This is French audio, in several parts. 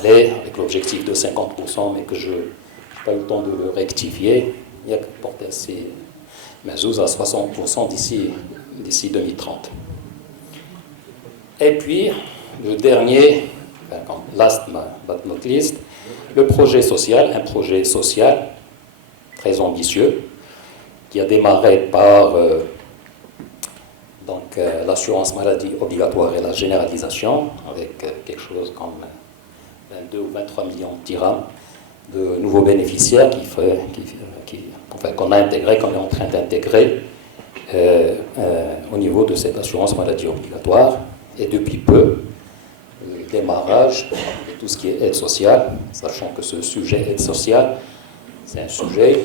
parlé avec l'objectif de 50%, mais que je n'ai pas eu le temps de le rectifier. Il y a que porter ces Mazouz à 60% d'ici 2030. Et puis, le dernier, last but not least, le projet social, un projet social très ambitieux, qui a démarré par l'assurance maladie obligatoire et la généralisation, avec quelque chose comme 22 ou 23 millions de dirhams de nouveaux bénéficiaires qu'on a intégrés, qu'on est en train d'intégrer au niveau de cette assurance maladie obligatoire. Et depuis peu, le démarrage de tout ce qui est aide sociale, sachant que ce sujet aide sociale, c'est un sujet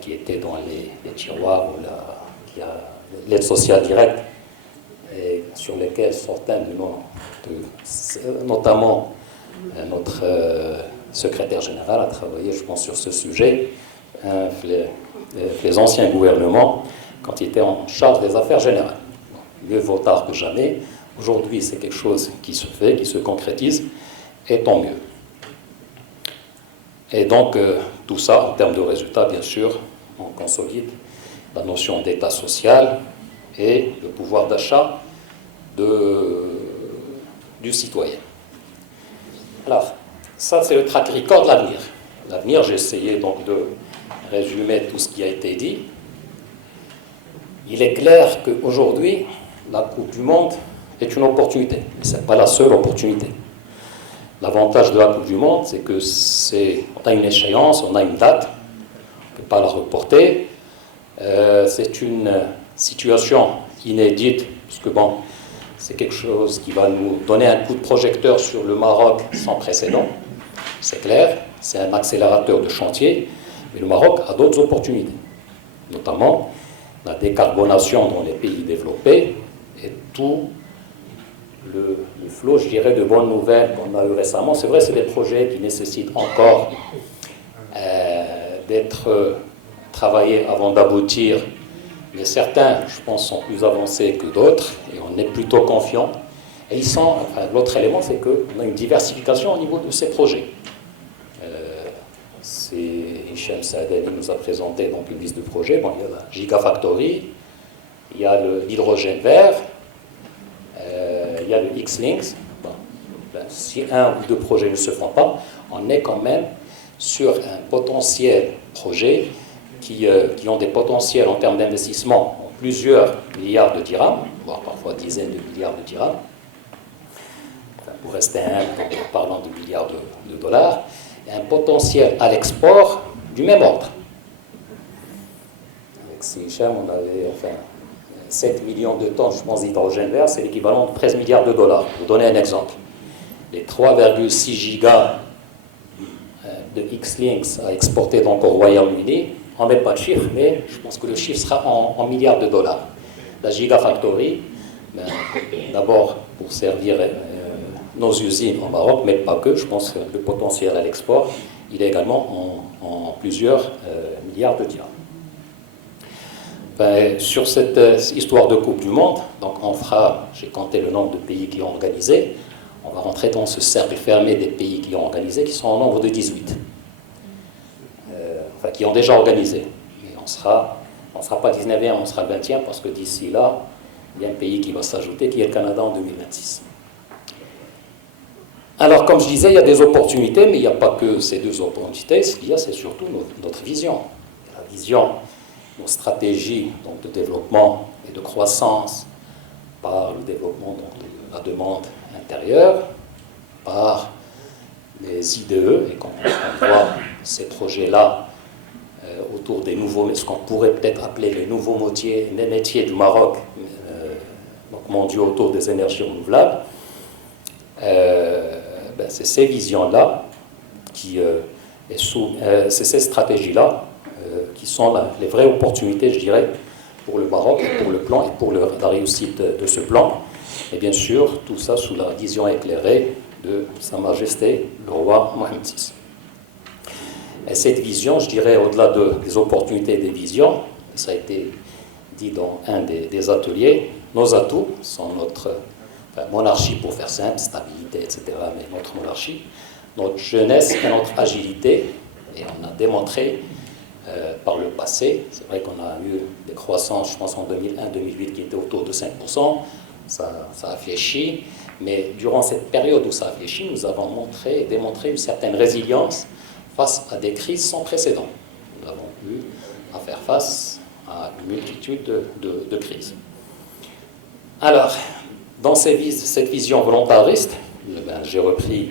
qui était dans les tiroirs, l'aide sociale directe, et sur lesquels certains notamment notre secrétaire général a travaillé, je pense, sur ce sujet, les anciens gouvernements, quand ils étaient en charge des affaires générales. Mieux vaut tard que jamais. Aujourd'hui, c'est quelque chose qui se fait, qui se concrétise, et tant mieux. Et donc, tout ça, en termes de résultats, bien sûr, on consolide la notion d'État social et le pouvoir d'achat du citoyen. Alors, ça, c'est le track record de l'avenir. L'avenir, j'ai essayé donc de résumer tout ce qui a été dit. Il est clair qu'aujourd'hui, la Coupe du Monde est une opportunité, mais ce n'est pas la seule opportunité. L'avantage de la Coupe du Monde, c'est que on a une échéance, on a une date, on ne peut pas la reporter. C'est une situation inédite, parce que bon, c'est quelque chose qui va nous donner un coup de projecteur sur le Maroc sans précédent, c'est clair, c'est un accélérateur de chantier, mais le Maroc a d'autres opportunités, notamment la décarbonation dans les pays développés et tout le flot, je dirais, de bonnes nouvelles qu'on a eu récemment. C'est vrai, c'est des projets qui nécessitent encore d'être travaillés avant d'aboutir, mais certains, je pense, sont plus avancés que d'autres, et on est plutôt confiant. Et l'autre élément, c'est qu'on a une diversification au niveau de ces projets. Hicham Saadani nous a présenté donc une liste de projets. Bon, il y a la Gigafactory, il y a l'hydrogène vert, il y a le X-Links. Bon, si un ou deux projets ne se font pas, on est quand même sur un potentiel projet qui ont des potentiels en termes d'investissement en plusieurs milliards de dirhams, voire parfois dizaines de milliards de dirhams, pour rester en parlant de milliards de dollars, et un potentiel à l'export du même ordre. Avec Hicham, on avait 7 millions de tonnes, je pense, d'hydrogène vert, c'est l'équivalent de 13 milliards de dollars. Je vais vous donner un exemple. Les 3,6 gigas de X-Links à exporter donc au Royaume-Uni, on ne met pas de chiffre, mais je pense que le chiffre sera en milliards de dollars. La Gigafactory, d'abord pour servir nos usines au Maroc, mais pas que, je pense que le potentiel à l'export, il est également en plusieurs milliards de dirhams. Sur cette histoire de Coupe du Monde, donc j'ai compté le nombre de pays qui ont organisé, on va rentrer dans ce cercle fermé des pays qui ont organisé, qui sont au nombre de 18. Qui ont déjà organisé. Et on ne sera pas 19e, on sera 20e, parce que d'ici là, il y a un pays qui va s'ajouter, qui est le Canada en 2026. Alors, comme je disais, il y a des opportunités, mais il n'y a pas que ces deux opportunités. Ce qu'il y a, c'est surtout notre vision. La vision, nos stratégies donc, de développement et de croissance par le développement donc, de la demande intérieure, par les IDE, et quand on voit ces projets-là autour des nouveaux, ce qu'on pourrait peut-être appeler les nouveaux métiers du Maroc, donc mondiaux autour des énergies renouvelables, c'est ces visions-là, c'est ces stratégies-là qui sont les vraies opportunités, je dirais, pour le Maroc, pour le plan et pour la réussite de ce plan. Et bien sûr, tout ça sous la vision éclairée de Sa Majesté, le roi Mohamed VI. Et cette vision, je dirais, au-delà des opportunités et des visions, ça a été dit dans un des ateliers, nos atouts sont notre enfin, monarchie pour faire simple, stabilité, etc., mais notre monarchie, notre jeunesse et notre agilité, et on a démontré par le passé, c'est vrai qu'on a eu des croissances, je pense en 2001-2008 qui étaient autour de 5%, ça a fléchi, mais durant cette période où ça a fléchi, nous avons démontré une certaine résilience face à des crises sans précédent. Nous avons eu à faire face à une multitude de crises. Alors, dans cette vision volontariste, j'ai repris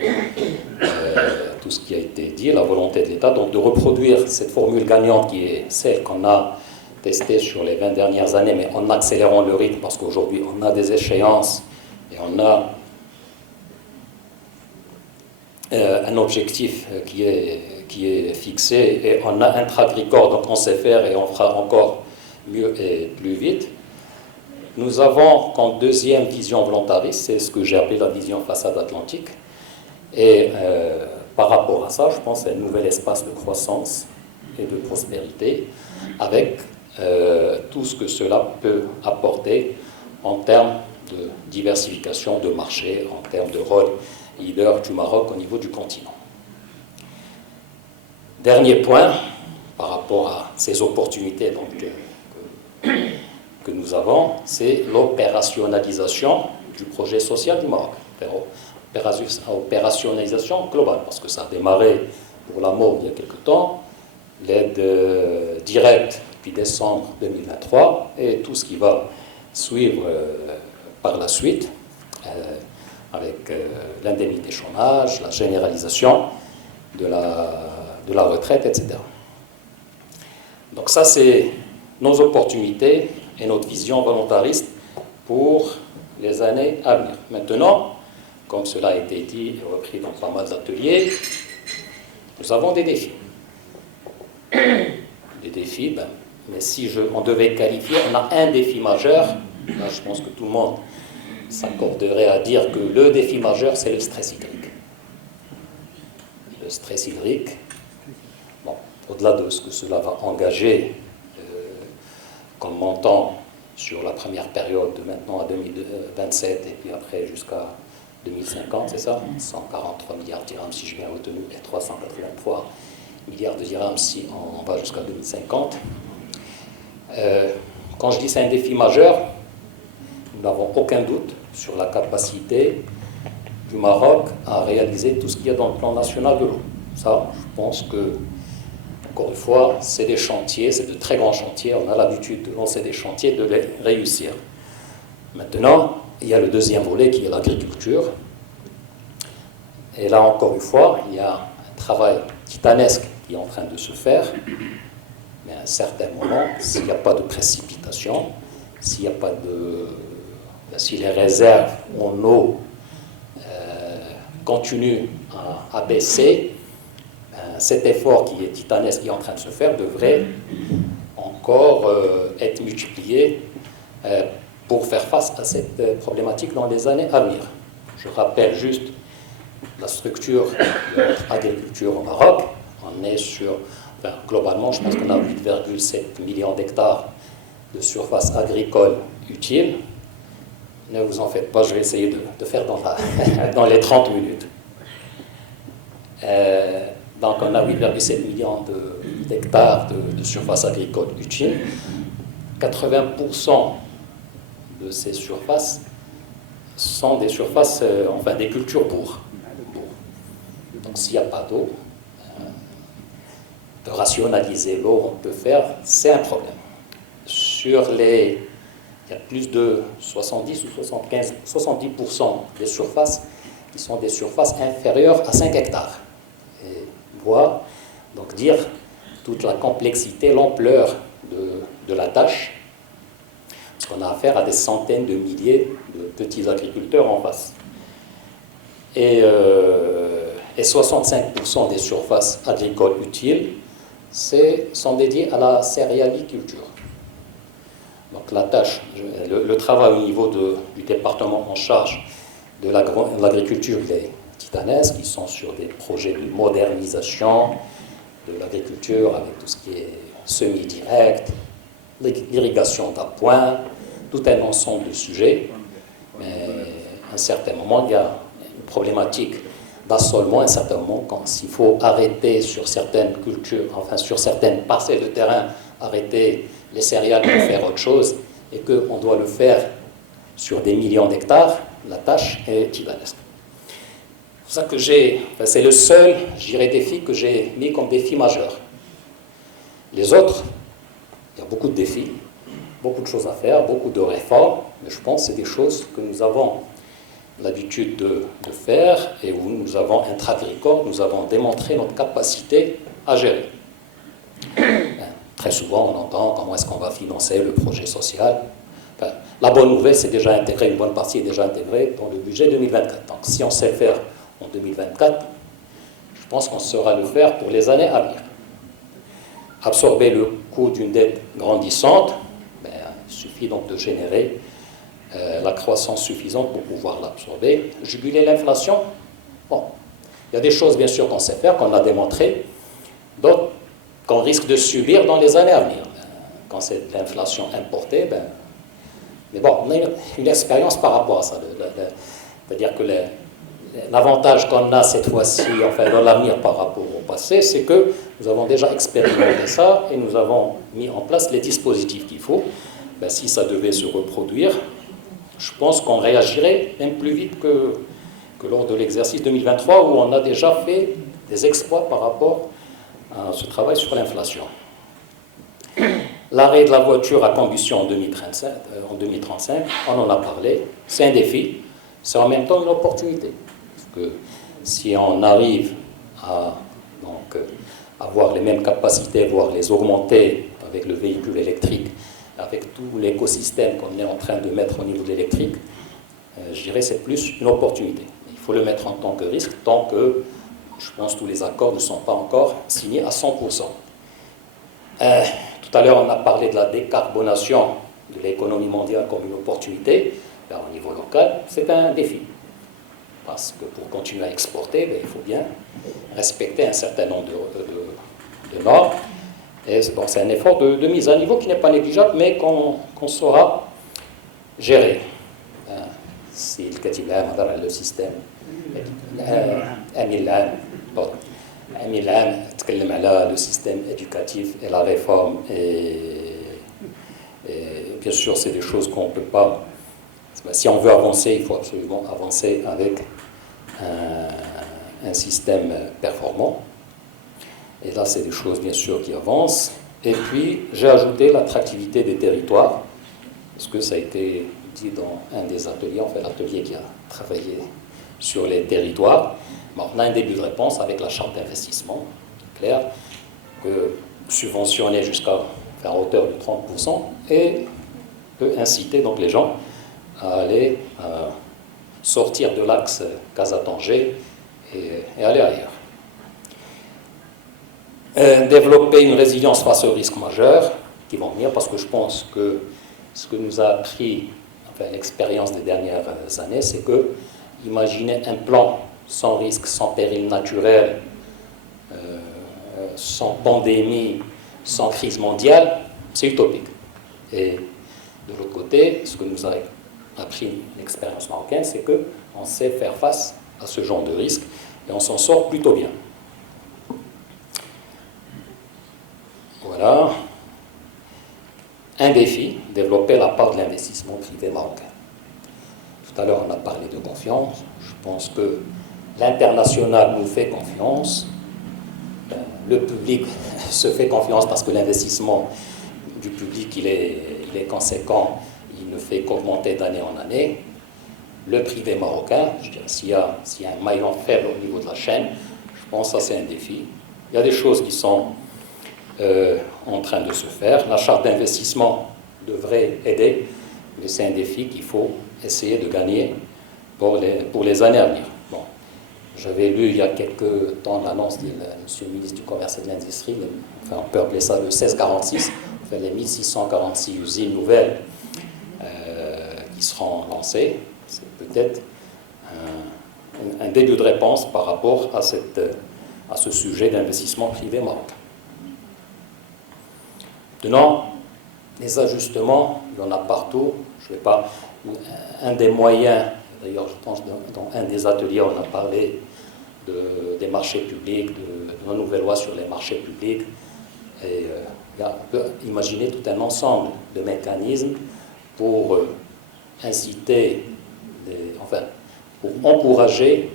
tout ce qui a été dit, la volonté de l'État, donc de reproduire cette formule gagnante qui est celle qu'on a testée sur les 20 dernières années, mais en accélérant le rythme, parce qu'aujourd'hui on a des échéances et on a un objectif qui est fixé, et on a un track record, donc on sait faire et on fera encore mieux et plus vite. Nous avons comme deuxième vision volontariste, c'est ce que j'ai appelé la vision façade atlantique, et par rapport à ça, je pense à un nouvel espace de croissance et de prospérité, avec tout ce que cela peut apporter en termes de diversification de marché, en termes de rôle leader du Maroc au niveau du continent. Dernier point, par rapport à ces opportunités donc, que nous avons, c'est l'opérationnalisation du projet social du Maroc. Opérationnalisation globale, parce que ça a démarré pour la MOV il y a quelque temps, l'aide directe depuis décembre 2023, et tout ce qui va suivre par la suite, avec l'indemnité chômage, la généralisation de la retraite, etc. Donc ça, c'est nos opportunités et notre vision volontariste pour les années à venir. Maintenant, comme cela a été dit et repris dans pas mal d'ateliers, nous avons des défis. Des défis, mais si on devait qualifier, on a un défi majeur. Là, je pense que tout le monde s'accorderait à dire que le défi majeur, c'est le stress hydrique. Le stress hydrique, bon, au-delà de ce que cela va engager comme montant sur la première période de maintenant à 2027 et puis après jusqu'à 2050, c'est ça, 143 milliards de dirhams si je viens retenu, et 383 milliards de dirhams si on va jusqu'à 2050. Quand je dis c'est un défi majeur, nous n'avons aucun doute sur la capacité du Maroc à réaliser tout ce qu'il y a dans le plan national de l'eau. Ça, je pense que, encore une fois, c'est des chantiers, c'est de très grands chantiers, on a l'habitude de lancer des chantiers, de les réussir. Maintenant, il y a le deuxième volet qui est l'agriculture. Et là, encore une fois, il y a un travail titanesque qui est en train de se faire. Mais à un certain moment, s'il n'y a pas de précipitation, s'il n'y a pas de... si les réserves en eau continuent à baisser, cet effort qui est titanesque, qui est en train de se faire, devrait encore être multiplié pour faire face à cette problématique dans les années à venir. Je rappelle juste la structure de notre agriculture au Maroc. On est sur, enfin, globalement, je pense qu'on a 8,7 millions d'hectares de surface agricole utile. Ne vous en faites pas, je vais essayer de faire dans les 30 minutes. Donc on a 8,7 millions d'hectares de surface agricole utile. 80% de ces surfaces sont des surfaces, enfin des cultures bourres. Donc s'il n'y a pas d'eau, de rationaliser l'eau, on peut faire, c'est un problème. Il y a plus de 70 ou 70% des surfaces qui sont des surfaces inférieures à 5 hectares. Et voir, donc dire toute la complexité, l'ampleur de la tâche, parce qu'on a affaire à des centaines de milliers de petits agriculteurs en face. Et 65% des surfaces agricoles utiles sont dédiées à la céréaliculture. Donc la tâche, le travail au niveau du département en charge de l'agriculture, il est titanesque. Ils sont sur des projets de modernisation de l'agriculture avec tout ce qui est semi-direct, l'irrigation d'appoint, tout un ensemble de sujets. Mais un certain moment, il y a une problématique d'assolement, à un certain moment, quand s'il faut arrêter sur certaines cultures, enfin sur certaines parcelles de terrain, arrêter les céréales pour faire autre chose, et qu'on doit le faire sur des millions d'hectares, la tâche est titanesque. C'est pour ça que c'est le seul, je dirais, défi que j'ai mis comme défi majeur. Les autres, il y a beaucoup de défis, beaucoup de choses à faire, beaucoup de réformes, mais je pense que c'est des choses que nous avons l'habitude de faire et où nous avons un track record, nous avons démontré notre capacité à gérer. Très souvent, on entend comment est-ce qu'on va financer le projet social. Enfin, la bonne nouvelle, c'est déjà intégré, une bonne partie est déjà intégrée dans le budget 2024. Donc, si on sait le faire en 2024, je pense qu'on saura le faire pour les années à venir. Absorber le coût d'une dette grandissante, il suffit donc de générer la croissance suffisante pour pouvoir l'absorber. Juguler l'inflation, bon, il y a des choses bien sûr qu'on sait faire, qu'on a démontré, d'autres qu'on risque de subir dans les années à venir. Quand c'est de l'inflation importée, mais bon, on a une expérience par rapport à ça. C'est-à-dire que l'avantage qu'on a cette fois-ci, enfin dans l'avenir par rapport au passé, c'est que nous avons déjà expérimenté ça et nous avons mis en place les dispositifs qu'il faut. Si ça devait se reproduire, je pense qu'on réagirait même plus vite que lors de l'exercice 2023 où on a déjà fait des exploits par rapport à ce travail sur l'inflation. L'arrêt de la voiture à combustion en 2035, on en a parlé, c'est un défi, c'est en même temps une opportunité. Parce que si on arrive à avoir les mêmes capacités, voire les augmenter avec le véhicule électrique, avec tout l'écosystème qu'on est en train de mettre au niveau de l'électrique, je dirais que c'est plus une opportunité. Il faut le mettre en tant que risque, tant que, je pense, tous les accords ne sont pas encore signés à 100%. Tout à l'heure, on a parlé de la décarbonation de l'économie mondiale comme une opportunité. Au niveau local, c'est un défi. Parce que pour continuer à exporter, il faut bien respecter un certain nombre de normes. Et donc c'est un effort de mise à niveau qui n'est pas négligeable, mais qu'on saura gérer. Si le système le système éducatif et la réforme, et bien sûr c'est des choses qu'on ne peut pas. Si on veut avancer, il faut absolument avancer avec un système performant. Et là, c'est des choses, bien sûr, qui avancent. Et puis, j'ai ajouté l'attractivité des territoires, parce que ça a été dit dans un des ateliers, enfin l'atelier qui a travaillé sur les territoires. Bon, on a un début de réponse avec la charte d'investissement, clair, que subventionner jusqu'à hauteur de 30% et peut inciter donc les gens à aller sortir de l'axe Casa-Tanger et aller ailleurs. Développer une résilience face aux risques majeurs qui vont venir, parce que je pense que ce que nous a appris l'expérience des dernières années, c'est que imaginer un plan sans risque, sans péril naturel, sans pandémie, sans crise mondiale, c'est utopique. Et de l'autre côté, ce que nous a appris l'expérience marocaine, c'est qu'on sait faire face à ce genre de risque et on s'en sort plutôt bien. Voilà. Un défi, développer la part de l'investissement privé marocain. Tout à l'heure, on a parlé de confiance. Je pense que l'international nous fait confiance. Le public se fait confiance parce que l'investissement du public, il est conséquent. Il ne fait qu'augmenter d'année en année. Le privé marocain, je dirais, s'il y a un maillon faible au niveau de la chaîne, je pense que ça, c'est un défi. Il y a des choses qui sont en train de se faire. La charte d'investissement devrait aider, mais c'est un défi qu'il faut essayer de gagner pour les années à venir. Bon. J'avais lu il y a quelques temps l'annonce de M. le ministre du Commerce et de l'Industrie, enfin, on peut appeler ça le 1646, enfin, les 1646 usines nouvelles qui seront lancées. C'est peut-être un début de réponse par rapport à ce sujet d'investissement privé marocain. Maintenant, les ajustements, il y en a partout. Je ne vais pas. Un des moyens D'ailleurs, je pense dans un des ateliers, on a parlé des marchés publics, de la nouvelle loi sur les marchés publics. Et on peut imaginer tout un ensemble de mécanismes pour inciter, pour encourager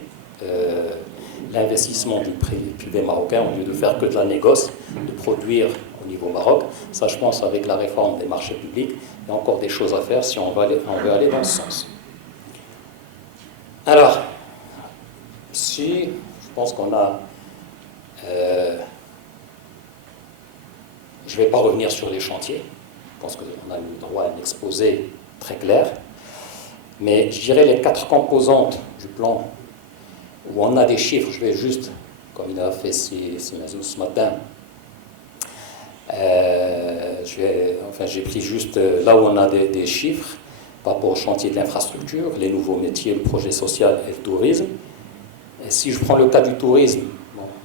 l'investissement du privé marocain au lieu de faire que de la négoce, de produire au niveau Maroc. Ça, je pense, avec la réforme des marchés publics, il y a encore des choses à faire si on veut aller dans ce sens. Alors, si je pense qu'on a... je ne vais pas revenir sur les chantiers. Je pense qu'on a eu droit à un exposé très clair. Mais je dirais les 4 composantes du plan où on a des chiffres. Je vais juste, comme il a fait Simazou ce matin, j'ai pris juste là où on a des chiffres par rapport au chantier de l'infrastructure, les nouveaux métiers, le projet social et le tourisme. Et si je prends le cas du tourisme,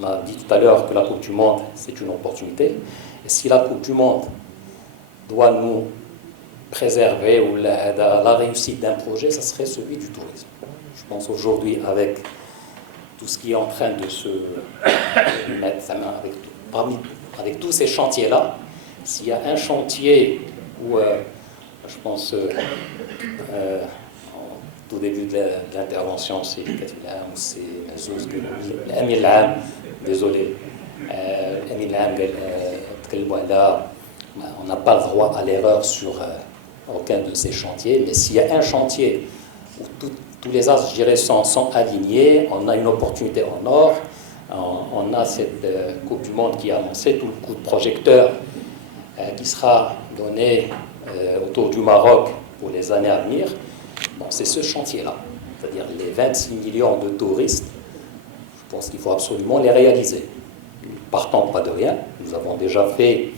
on a dit tout à l'heure que la Coupe du Monde, c'est une opportunité. Et si la Coupe du Monde doit nous préserver ou la réussite d'un projet, ça serait celui du tourisme. Je pense aujourd'hui, avec tout ce qui est en train de se mettre sa main avec tous ces chantiers-là, s'il y a un chantier où, je pense, au tout début de l'intervention, c'est Emile Lam, désolé, Emile Lam, on n'a pas le droit à l'erreur sur aucun de ces chantiers, mais s'il y a un chantier où tous les astres, je dirais, sont alignés, on a une opportunité en or, on a cette Coupe du Monde qui a annoncé tout le coup de projecteur qui sera donné autour du Maroc pour les années à venir. Bon, c'est ce chantier-là, c'est-à-dire les 26 millions de touristes, je pense qu'il faut absolument les réaliser. Partant pas de rien, nous avons déjà fait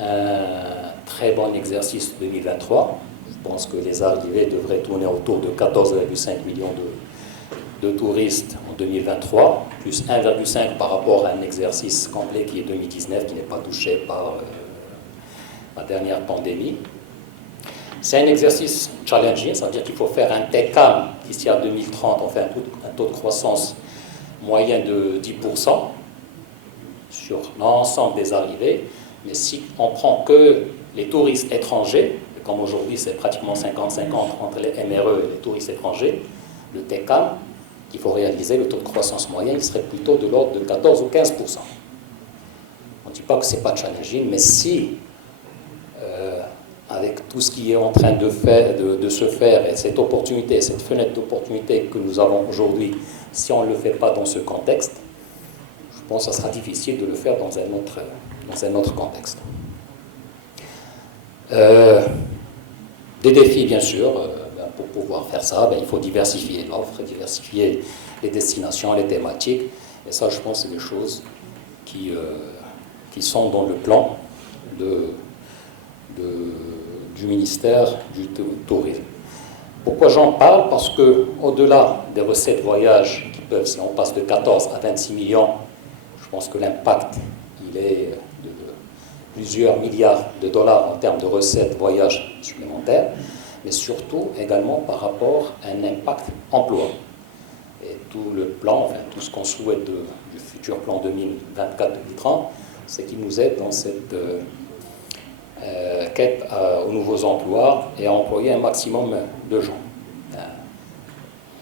un très bon exercice 2023. Je pense que les arrivées devraient tourner autour de 14,5 millions de touristes en 2023, plus 1,5 par rapport à un exercice complet qui est 2019, qui n'est pas touché par la dernière pandémie. C'est un exercice challenging, ça veut dire qu'il faut faire un TECAM d'ici à 2030, on fait un taux de croissance moyen de 10% sur l'ensemble des arrivées. Mais si on prend que les touristes étrangers, comme aujourd'hui c'est pratiquement 50-50 entre les MRE et les touristes étrangers, le TECAM, qu'il faut réaliser, le taux de croissance moyen, il serait plutôt de l'ordre de 14 ou 15%. On ne dit pas que ce n'est pas challenging, mais si, avec tout ce qui est en train de se faire, et cette opportunité, cette fenêtre d'opportunité que nous avons aujourd'hui, si on ne le fait pas dans ce contexte, je pense que ça sera difficile de le faire dans un autre contexte. Des défis, bien sûr, pour pouvoir faire ça, il faut diversifier l'offre, diversifier les destinations, les thématiques, et ça, je pense, c'est des choses qui sont dans le plan du ministère du Tourisme. Pourquoi j'en parle? Parce que, au-delà des recettes voyage qui peuvent, si on passe de 14 à 26 millions, je pense que l'impact, il est de plusieurs milliards de dollars en termes de recettes voyage supplémentaires, mais surtout également par rapport à un impact emploi. Et tout le plan, tout ce qu'on souhaite du futur plan 2024-2030, c'est qu'il nous aide dans cette quête aux nouveaux emplois et à employer un maximum de gens.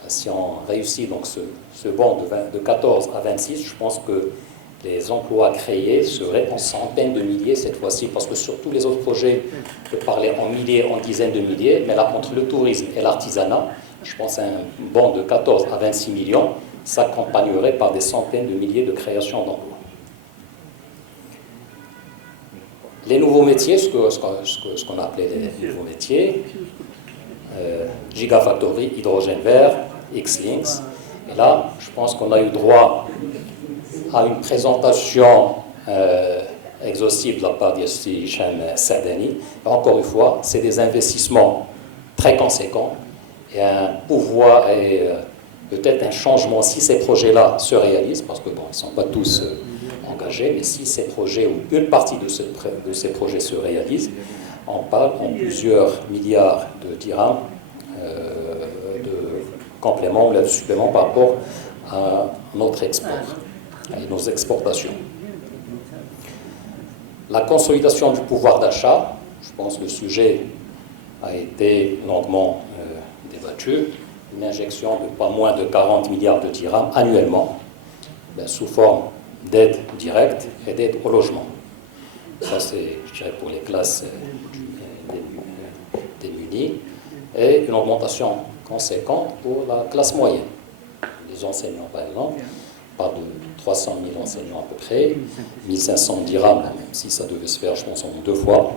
Si on réussit donc ce bond de 14 à 26, je pense que les emplois créés seraient en centaines de milliers cette fois-ci, parce que sur tous les autres projets, on peut parler en milliers, en dizaines de milliers, mais là, entre le tourisme et l'artisanat, je pense qu'un bond de 14 à 26 millions s'accompagnerait par des centaines de milliers de créations d'emplois. Les nouveaux métiers, ce qu'on appelait les nouveaux métiers, Gigafactory, hydrogène vert, X-Links. Et là, je pense qu'on a eu droit à une présentation exhaustive de la part d'Yassi Hicham Saadani. Encore une fois, c'est des investissements très conséquents et un pouvoir et peut-être un changement si ces projets-là se réalisent, parce que bon, ils ne sont pas tous engagés, mais si ces projets ou une partie de ces projets se réalisent, on parle en plusieurs milliards de dirhams complément ou l'aide supplément par rapport à notre export et nos exportations. La consolidation du pouvoir d'achat, je pense que le sujet a été longuement débattu. Une injection de pas moins de 40 milliards de dirhams annuellement, sous forme d'aide directe et d'aide au logement. Ça, c'est, je dirais, pour les classes démunies, et une augmentation conséquente pour la classe moyenne. Les enseignants, par exemple, pas de 300 000 enseignants à peu près, 1500 dirhams, même si ça devait se faire, je pense, en 2 fois.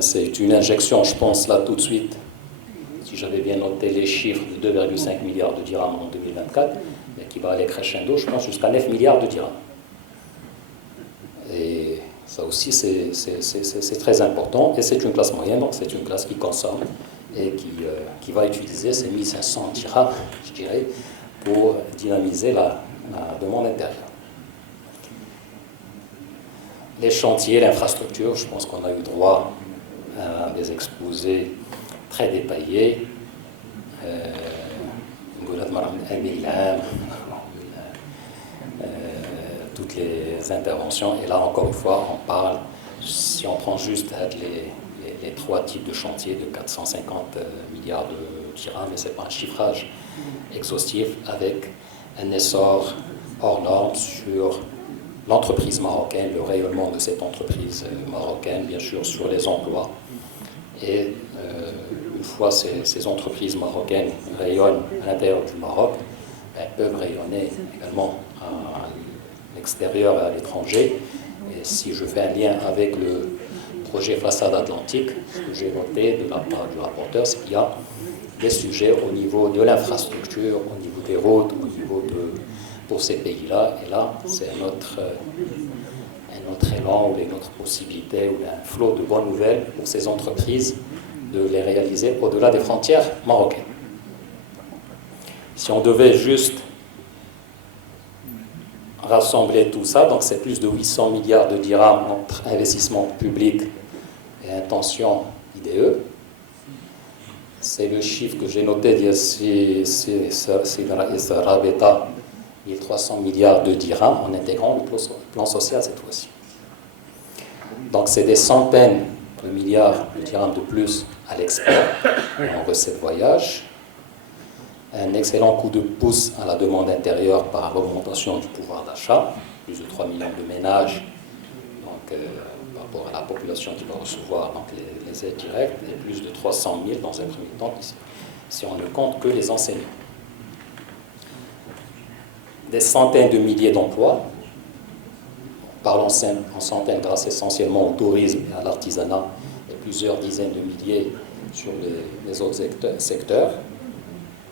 C'est une injection, je pense, là, tout de suite, si j'avais bien noté les chiffres, de 2,5 milliards de dirhams en 2024, mais qui va aller crescendo, je pense, jusqu'à 9 milliards de dirhams. Et ça aussi, c'est très important. Et c'est une classe moyenne, donc c'est une classe qui consomme et qui va utiliser ces 1500 dirhams, je dirais, pour dynamiser la demande intérieure. Les chantiers, l'infrastructure, je pense qu'on a eu droit à des exposés très détaillés. Toutes les interventions. Et là, encore une fois, on parle, si on prend juste les 3 types de chantiers de 450 milliards de dirhams, mais ce n'est pas un chiffrage exhaustif, avec un essor hors norme sur l'entreprise marocaine, le rayonnement de cette entreprise marocaine, bien sûr, sur les emplois. Et une fois ces entreprises marocaines rayonnent à l'intérieur du Maroc, elles peuvent rayonner également à l'extérieur et à l'étranger. Et si je fais un lien avec le projet Façade Atlantique, ce que j'ai noté de la part du rapporteur, c'est qu'il y a des sujets au niveau de l'infrastructure, au niveau des routes, au niveau pour ces pays-là. Et là, c'est un autre élan ou une autre possibilité ou un flot de bonnes nouvelles pour ces entreprises de les réaliser au-delà des frontières marocaines. Si on devait juste rassembler tout ça, donc c'est plus de 800 milliards de dirhams entre investissement public et intention IDE. C'est le chiffre que j'ai noté, c'est Rabeta, 1300 milliards de dirhams en intégrant le plan social cette fois-ci. Donc c'est des centaines de milliards de dirhams de plus à l'export et en recettes voyage. Un excellent coup de pouce à la demande intérieure par l'augmentation du pouvoir d'achat, plus de 3 millions de ménages donc, par rapport à la population qui va recevoir donc, les aides directes, et plus de 300 000 dans un premier temps, si on ne compte que les enseignants. Des centaines de milliers d'emplois, parlons en centaines grâce essentiellement au tourisme et à l'artisanat, et plusieurs dizaines de milliers sur les autres secteurs.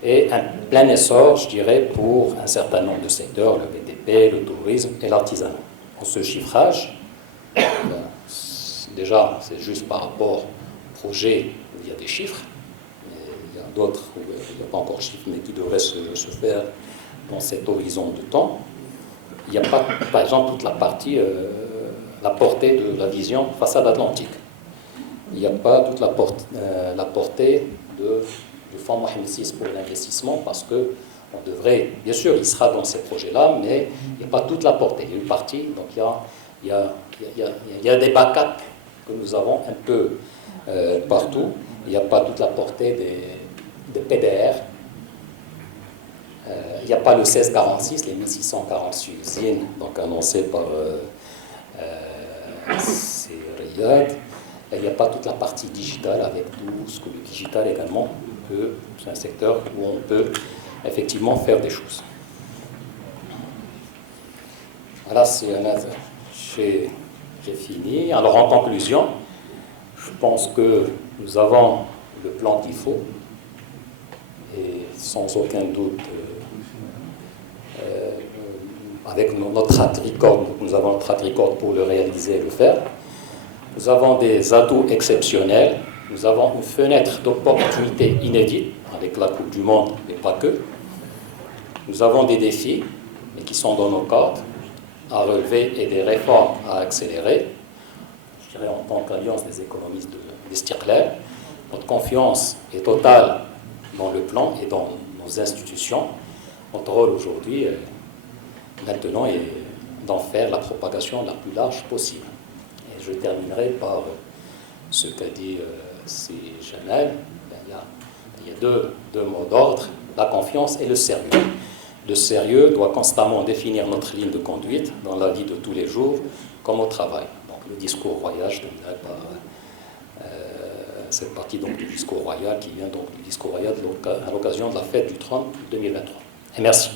Et un plein essor, je dirais, pour un certain nombre de secteurs, le BTP, le tourisme et l'artisanat. En ce chiffrage, déjà, c'est juste par rapport au projet où il y a des chiffres, mais il y a d'autres où il n'y a pas encore de chiffres, mais qui devraient se faire dans cet horizon de temps. Il n'y a pas, par exemple, toute la partie, la portée de la vision façade atlantique. Il n'y a pas toute la portée du Fonds Mohamed VI pour l'investissement, parce que on devrait, bien sûr, il sera dans ces projets-là, mais il n'y a pas toute la portée. Il y a une partie, donc il y a des backups que nous avons un peu partout. Il n'y a pas toute la portée des PDR. Il n'y a pas le 1646, les 1646 usines donc annoncées par Riyad. Il n'y a pas toute la partie digitale avec tout ce que le digital également peut. C'est un secteur où on peut effectivement faire des choses. Voilà, j'ai fini. Alors en conclusion, je pense que nous avons le plan qu'il faut et sans aucun doute avec notre track record, nous avons le track record pour le réaliser et le faire. Nous avons des atouts exceptionnels, nous avons une fenêtre d'opportunité inédite avec la Coupe du Monde, mais pas que. Nous avons des défis, mais qui sont dans nos cordes, à relever et des réformes à accélérer. Je dirais en tant qu'alliance des économistes d'Istiqlal, notre confiance est totale dans le plan et dans nos institutions. Notre rôle aujourd'hui, maintenant, est d'en faire la propagation la plus large possible. Et je terminerai par ce qu'a dit C. Janel. Il y a deux mots d'ordre, la confiance et le sérieux. Le sérieux doit constamment définir notre ligne de conduite dans la vie de tous les jours, comme au travail. Donc le discours royal, je terminerai par cette partie donc, du discours royal qui vient donc du discours royal à l'occasion de la fête du trône 2023. Et merci.